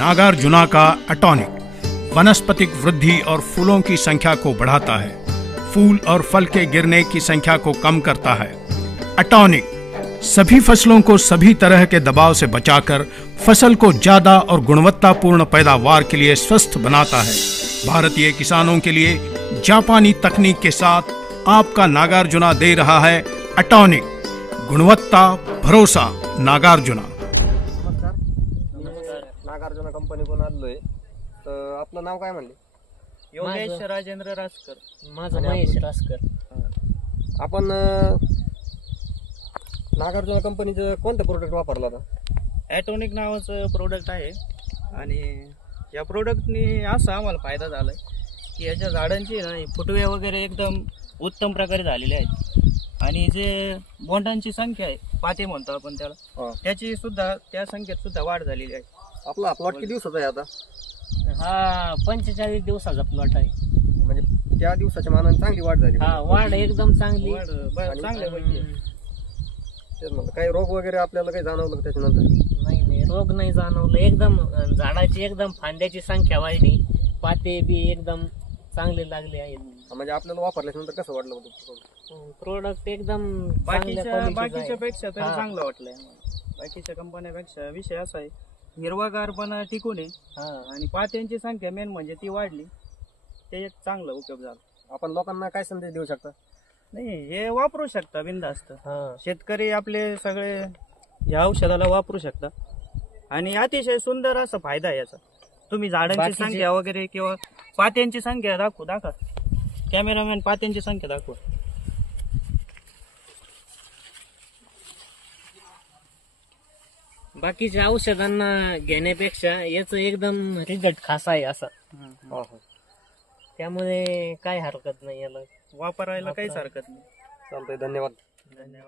नागार्जुना का एटॉनिक वनस्पतिक वृद्धि और फूलों की संख्या को बढ़ाता है, फूल और फल के गिरने की संख्या को कम करता है। एटॉनिक सभी फसलों को सभी तरह के दबाव से बचाकर फसल को ज्यादा और गुणवत्तापूर्ण पैदावार के लिए स्वस्थ बनाता है। भारतीय किसानों के लिए जापानी तकनीक के साथ आपका नागार्जुना दे रहा है एटॉनिक, गुणवत्ता भरोसा नागार्जुना। नमस्कार, नागार्जुना कंपनीकडून आलोय. तर आपलं नाव काय म्हणले? योगेश राजेंद्र रासकर. माझं महेश रासकर. आपण नागार्जुना कंपनीचं कोणतं प्रोडक्ट वापरला होता? ॲटोनिक नावाचं प्रोडक्ट आहे आणि या प्रोडक्टनी असा आम्हाला फायदा झालाय की याच्या झाडांची ना फुटवे वगैरे एकदम उत्तम प्रकारे झालेले आहेत आणि जे बोंडांची संख्या आहे, पाते म्हणतो आपण त्याला, त्याची सुद्धा त्या संख्येत सुद्धा वाढ झालेली आहे. आपला प्लॉट किती दिवसाचा आहे आता? हा 45 दिवसाचा प्लॉट आहे. म्हणजे त्या दिवसाच्या मानाने चांगली वाढ झाली. हा वाढ एकदम चांगली. चांगल्यापैकी. तेच म्हणलं, काही रोग वगैरे आपल्याला काही जाणवलं का त्याच्यानंतर? नाही रोग नाही जाणवलं. एकदम झाडाची एकदम फांद्याची संख्या वाढली, पाते बी एकदम चांगले लागले आहेत. म्हणजे आपल्याला वापरल्यानंतर कसं वाटलं होतं प्रोडक्ट? एकदम बाकीच्या पेक्षा तरी चांगलं वाटलंय. बाकीच्या कंपन्यापेक्षा विषय असा आहे, हिरवागारपणा टिकून आहे आणि पात्यांची संख्या मेन म्हणजे ती वाढली. ते एक चांगला उपयोग झाला. आपण लोकांना काय संदेश देऊ शकता? नाही, हे वापरू शकता बिनधास्त. शेतकरी आपले सगळे या औषधाला वापरू शकता आणि अतिशय सुंदर असा फायदा आहे याचा. तुम्ही झाडांची संख्या वगैरे किंवा पात्यांची संख्या दाखवा. कॅमेरामॅन पात्यांची संख्या दाखवा. बाकीच्या औषधांना घेण्यापेक्षा याच एकदम रिझल्ट खास आहे असा. त्यामुळे काय हरकत नाही याला वापरायला काहीच हरकत नाही. चालतंय, धन्यवाद. जिंदगानी